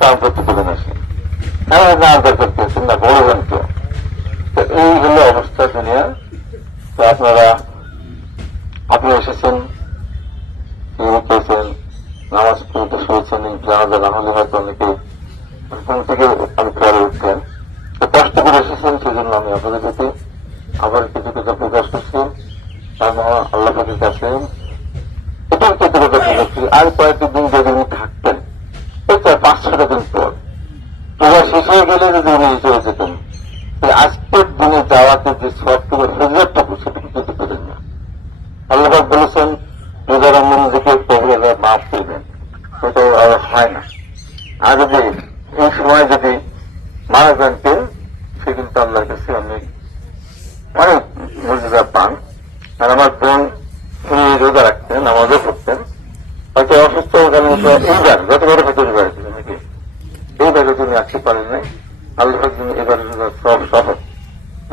কাম করতে দেবেন আসে না আদর করতেছেন না বড় জনকে। তো এই হলো অবস্থা দুনিয়া। তো আপনি এসেছেন, উঠেছেন, নামাজ পড়তে শুয়েছেন, জানাজা না হলে হয়তো অনেকে ঘুম থেকে আমি পরে উঠতেন। তো কষ্ট করে এসেছেন, সেজন্য আমি আপনাদের প্রতি আবার কৃতজ্ঞতা প্রকাশ করছি। আল্লাহ পাকের কাছে এটার কৃতজ্ঞতা প্রকাশ করছি। আর কয়েকটি দিন যদি উনি থাকতেন, এই 5-6টা দিন পর পূজা শেষ হয়ে গেলে যদি উনি চলে যেতেন, আজকের দিনে যাওয়াতে যে সবটুকু ফেজরটা সেটুকু পেতে পেলেন না। আল্লাহ পাক বলেছেন রোজার মন্দিরকে কবিরা মাফ করবেন, সেটা হয় না। আর যদি এই সময় যদি মারা যান কেউ, সে কিন্তু আল্লাহর কাছে অনেক মর্যাদা পান। আর আমার বোন উনি রোজা রাখতেন, আমাদের করতেন, হয়তো অসুস্থ এইবার গতবারে হয়তো রোজা রাখতেন নাকি, এইবারে তিনি আসতে পারেন নাই। আল্লাহ এবার সব সহজ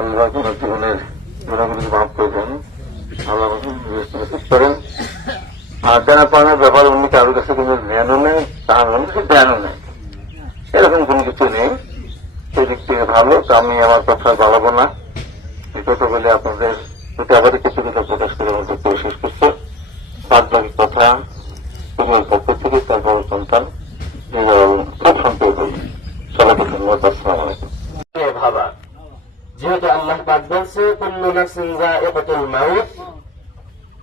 আল্লাহ জীবনের গুণাগুলি মাফ করবেন, আল্লাহ করেন। আর জানা পাওয়ার ব্যাপারে উনি কারোর কাছে কোনো জ্ঞানও নেই, তার মনে কিছু জ্ঞানও নেই, এরকম কোন কিছু নেই। সেদিক থেকে ভালো। তো আমি আমার কথা বাড়াবো না, এই কথা বলে আপনাদের প্রতি আবার কিছুটা প্রকাশ করে আমাদের শেষ করছে। বাদ বাকি কথা পরিবার পক্ষ থেকে তার বড় সন্তান খুব সন্তুষ্ট করি। সবাইকে ধন্যবাদ। আসসালাম আলাইকুম। ভাবা যেহেতু আল্লাহ পাক বলছে কুল্লু নাফসিন যায়িকাতুল মাউত,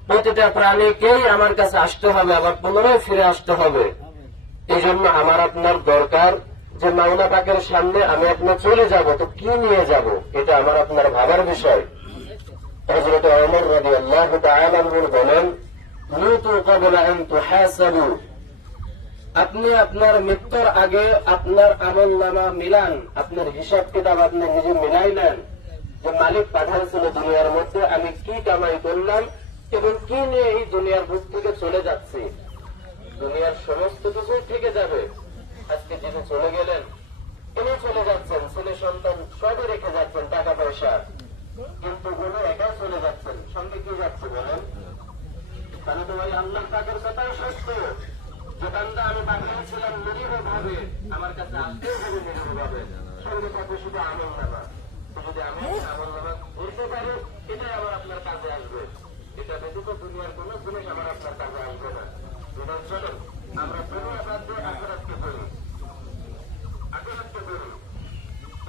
প্রতিটা প্রাণীকেই আমার কাছে আসতে হবে, আবার পুনরায় ফিরে আসতে হবে। এই জন্য আমার আপনার দরকার যে মাওলা পাকের সামনে আমি আপনার চলে যাব, তো কি নিয়ে যাব, এটা আমার আপনার ভাবার বিষয়। হযরত ওমর রাদিয়াল্লাহু তাআলা আনহু বলেন, মুতু ক্বাবলা আন তুহাসাবু, আপনি আপনার মৃত্যুর আগে আপনার আমলনামা মিলান, আপনার হিসাব কিতাব আপনি নিজে মিলাই নেন, যে মালিক পাঠাইছিল দুনিয়ার মধ্যে, আমি কি কামাই করলাম এবং কি নিয়ে এই দুনিয়ার বুক থেকে চলে যাচ্ছি। দুনিয়ার সমস্ত কিছুই থেকে যাবে। আজকে যিনি চলে গেলেন, তিনি চলে যাচ্ছেন, ছেলে সন্তান সবই রেখে যাচ্ছেন, টাকা পয়সা, কিন্তু উনি একা চলে যাচ্ছেন, সঙ্গে কি যাচ্ছে বলেন? তাহলে তো ভাই আল্লাহ পাকের কথাই সত্য, যে বান্দা আমি পাঠিয়েছিলাম নিরীহ ভাবে, আমার কাছে আসতেও হবে নিরীহ ভাবে, সঙ্গে থাকবে শুধু আমল নামা। যদি আমি আমল নামা ধরতে পারি, এটাই আমার আপনার কাজে আসবে। এটা ব্যতীত দুনিয়ার কোন জিনিস আমার আপনার কাজে আসবে না। চলুন আমরা দুনিয়া বাদ দিয়ে আখেরাতকে করি, আখেরাতকে করি।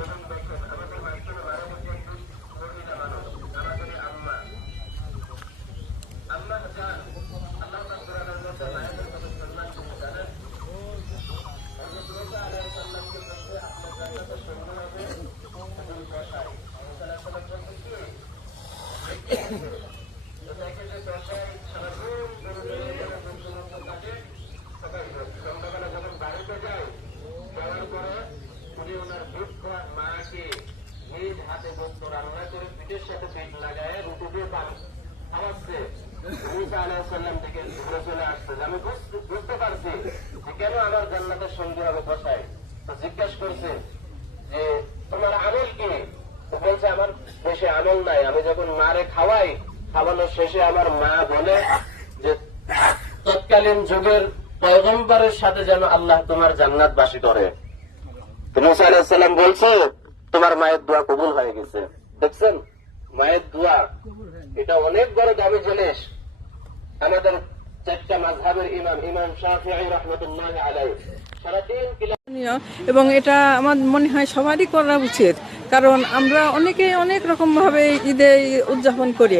এবং দেখেন আমাদের মাঝখানে মারা মধ্যে একটু মহিলা মানুষ, আমাদের আম্মা আম্মা যান আল্লাহ কোরআনের মধ্যে মায়েদের কথা সম্মান করে জানেন। হযরত মুসা আলাইহিস সালামকে বলতে আপনার জান্নাতে সুন্দর হবে এবং বসাই আলাইহিস সালাম বলতে কি তো দেখে যে বসাই সারাদিন কাজে সন্ধ্যাবেলা যখন বাড়িতে যায়, যাওয়ার পরে উনি ওনার দুঃখ মাকে নিজ হাতে গোস্ত রান্না করে পিঠের সাথে পেট লাগায় রুটি দিয়ে পান খাওয়াচ্ছে। মুসা আলাইহিস সালাম থেকে ঘুরে চলে আসছে, আমি বুঝতে পারছি যে কেন আমার জান্নাতের সঙ্গী হবে বসাই। তো জিজ্ঞাসা করছে যে তোমার আমল কি? তো বলছে আমার বেশি আমল নাই, আমি যখন মারে খাওয়াই, খাওয়ানোর শেষে আমার মা বলে যে তৎকালীন যুগের পয়গম্বরের সাথে যেন আল্লাহ তোমার জান্নাতবাসী করে। মুসা আলাইহিস সালাম বলছে তোমার মায়ের দোয়া কবুল হয়ে গেছে। দেখছেন মায়ের দোয়া, এটা অনেক বড় দামি জিনিস। আমাদের 4টা মাযহাবের ইমাম শাফিঈ রাহমাতুল্লাহি আলাইহি এবং এটা আমার মনে হয় সবারই করা উচিত, কারণ আমরা অনেকেই অনেক রকমভাবে ঈদে উদযাপন করি।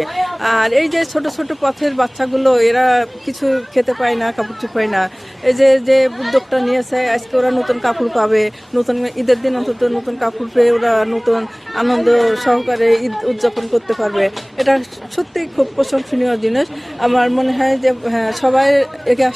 আর এই যে ছোট ছোট পথের বাচ্চাগুলো, এরা কিছু খেতে পায় না, কাপড় চোপড় পায় না, এই যে উদ্যোগটা নিয়েছে, আজকে ওরা নতুন কাপড় পাবে, নতুন ঈদের দিন অন্তত নতুন কাপড় পেয়ে ওরা নতুন আনন্দ সহকারে ঈদ উদযাপন করতে পারবে। এটা সত্যিই খুব প্রশংসনীয় জিনিস। আমার মনে হয় যে হ্যাঁ, সবাই এগিয়ে